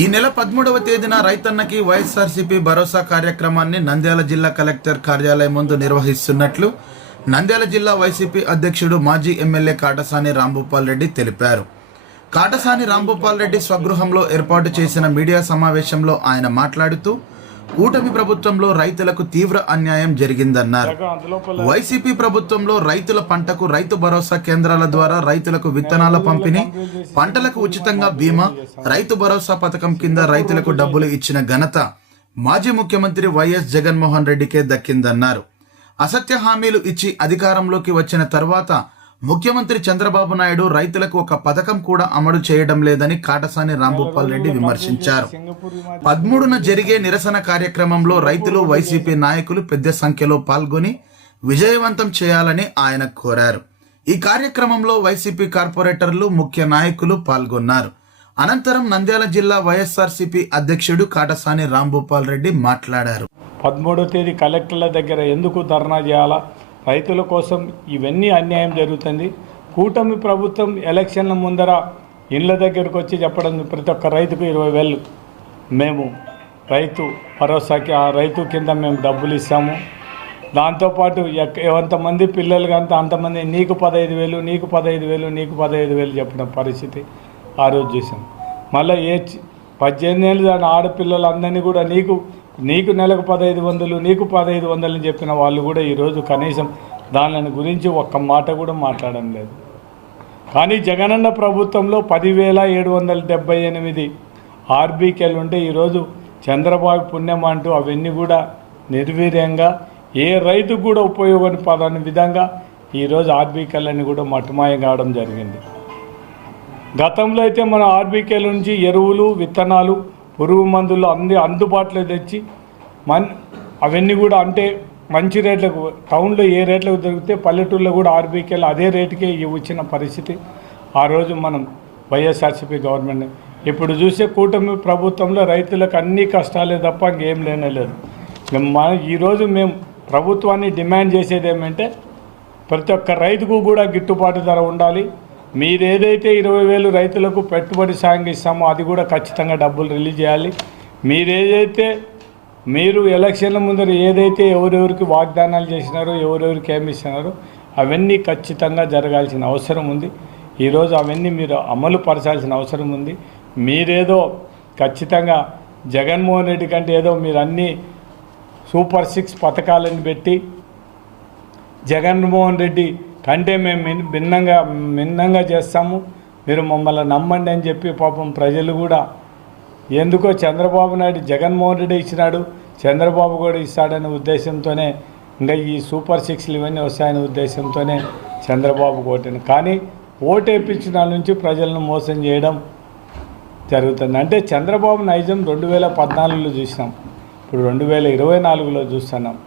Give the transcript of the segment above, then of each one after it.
ఈ నెల 13వ తేదీన రైతన్నకి వైఎస్ఆర్సీపీ భరోసా కార్యక్రమాన్ని నంద్యాల జిల్లా కలెక్టర్ కార్యాలయం ముందు నిర్వహిస్తున్నట్లు నంద్యాల జిల్లా వైసీపీ అధ్యక్షుడు మాజీ ఎమ్మెల్యే కాటసాని రాంభూపాల్ రెడ్డి తెలిపారు. కాటసాని రాంభూపాల్ రెడ్డి స్వగృహంలో ఏర్పాటు చేసిన మీడియా సమావేశంలో ఆయన మాట్లాడుతూ కూటమి ప్రభుత్వంలో రైతులకు తీవ్ర అన్యాయం జరిగిందన్నారు. వైసీపీ ప్రభుత్వంలో రైతుల పంటకు రైతు భరోసా కేంద్రాల ద్వారా రైతులకు విత్తనాల పంపిణీ, పంటలకు ఉచితంగా బీమా, రైతు భరోసా పథకం కింద రైతులకు డబ్బులు ఇచ్చిన ఘనత మాజీ ముఖ్యమంత్రి వైఎస్ జగన్మోహన్ రెడ్డికే దక్కిందన్నారు. అసత్య హామీలు ఇచ్చి అధికారంలోకి వచ్చిన తర్వాత ముఖ్యమంత్రి చంద్రబాబు నాయుడు రైతులకు ఒక పథకం కూడా అమలు చేయడం లేదని కాటసాని రాంభూపాల్ రెడ్డి విమర్శించారు. 13న జరిగే నిరసన కార్యక్రమంలో రైతులు, వైసీపీ నాయకులు పెద్ద సంఖ్యలో పాల్గొని విజయవంతం చేయాలని ఆయన కోరారు. ఈ కార్యక్రమంలో వైసీపీ కార్పొరేటర్లు, ముఖ్య నాయకులు పాల్గొన్నారు. అనంతరం నంద్యాల జిల్లా వైఎస్ఆర్సీపీ అధ్యక్షుడు కాటసాని రాంభూపాల్ రెడ్డి మాట్లాడారు. 13వ తేదీ కలెక్టర్ల దగ్గర ఎందుకు ధర్నా చేయాలా? రైతుల కోసం ఇవన్నీ అన్యాయం జరుగుతుంది. కూటమి ప్రభుత్వం ఎలక్షన్ల ముందర ఇళ్ళ దగ్గరకు వచ్చి చెప్పడం, ప్రతి ఒక్క రైతుకు 20,000 మేము రైతు భరోసాకి ఆ రైతు కింద మేము డబ్బులు ఇస్తాము. దాంతోపాటు ఎంతమంది పిల్లలు కంటే అంతమంది నీకు 15,000, నీకు 15,000, నీకు 15,000 చెప్పిన పరిస్థితి ఆ రోజు చూసాం. మళ్ళీ 18 ఏళ్ళు దాని ఆడపిల్లలందరినీ కూడా నీకు నెలకు 1,500, నీకు 1,500 అని చెప్పిన వాళ్ళు కూడా ఈరోజు కనీసం దాని గురించి ఒక్క మాట కూడా మాట్లాడడం లేదు. కానీ జగనన్న ప్రభుత్వంలో 10,778 ఆర్బీకేలు ఉంటే ఈరోజు చంద్రబాబు పుణ్యం అంటూ అవన్నీ కూడా నిర్వీర్యంగా ఏ రైతుకు కూడా ఉపయోగపడని విధంగా ఈరోజు ఆర్బీకేలన్నీ కూడా మటుమాయం కావడం జరిగింది. గతంలో అయితే మన ఆర్బీకేల నుంచి ఎరువులు, విత్తనాలు, పురుగు మందులు అందుబాటులో తెచ్చి అవన్నీ కూడా అంటే మంచి రేట్లకు, టౌన్లో ఏ రేట్లకు దొరికితే పల్లెటూరులో కూడా ఆర్బీకేలు అదే రేటుకే వచ్చిన పరిస్థితి ఆ రోజు మనం వైఎస్ఆర్సీపీ గవర్నమెంట్. ఇప్పుడు చూసే కూటమి ప్రభుత్వంలో రైతులకు అన్ని కష్టాలే తప్ప ఇంకేం లేనేలేదు. ఈరోజు మేము ప్రభుత్వాన్ని డిమాండ్ చేసేది ఏమంటే ప్రతి ఒక్క రైతుకు కూడా గిట్టుబాటు ధర ఉండాలి. మీరు ఏదైతే 20,000 రైతులకు పెట్టుబడి సాయం ఇస్తామో అది కూడా ఖచ్చితంగా డబ్బులు రిలీజ్ చేయాలి. మీరు ఎలక్షన్ల ముందర ఏదైతే ఎవరెవరికి వాగ్దానాలు చేసినారో, ఎవరెవరికి ఏమి ఇచ్చినారో అవన్నీ ఖచ్చితంగా జరగాల్సిన అవసరం ఉంది. ఈరోజు అవన్నీ మీరు అమలు పరచాల్సిన అవసరం ఉంది. మీరేదో ఖచ్చితంగా జగన్మోహన్ రెడ్డి కంటే ఏదో మీరు అన్నీ సూపర్ 6 పథకాలను పెట్టి జగన్మోహన్ రెడ్డి కంటే మేము భిన్నంగా చేస్తాము, మీరు మమ్మల్ని నమ్మండి అని చెప్పి పాపం ప్రజలు కూడా ఎందుకో చంద్రబాబు నాయుడు జగన్మోహన్ రెడ్డి ఇచ్చినాడు, చంద్రబాబు కూడా ఇస్తాడనే ఉద్దేశంతోనే ఇంకా ఈ సూపర్ 6లు ఇవన్నీ వస్తాయనే ఉద్దేశంతోనే చంద్రబాబు ఓటేను. కానీ ఓటేపించిన నుంచి ప్రజలను మోసం చేయడం జరుగుతుంది. అంటే చంద్రబాబు నైజం 2014లో చూసినాం, ఇప్పుడు 2024లో చూస్తున్నాం.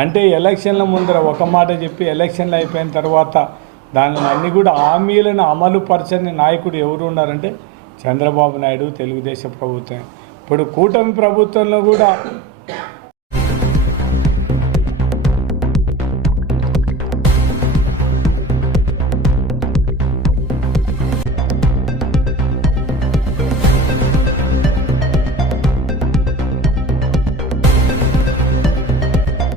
అంటే ఎలక్షన్ల ముందర ఒక మాట చెప్పి ఎలక్షన్లు అయిపోయిన తర్వాత దానిని అన్నీ కూడా హామీలను అమలు పరచని నాయకుడు ఎవరు ఉన్నారంటే చంద్రబాబు నాయుడు, తెలుగుదేశం ప్రభుత్వం. ఇప్పుడు కూటమి ప్రభుత్వంలో కూడా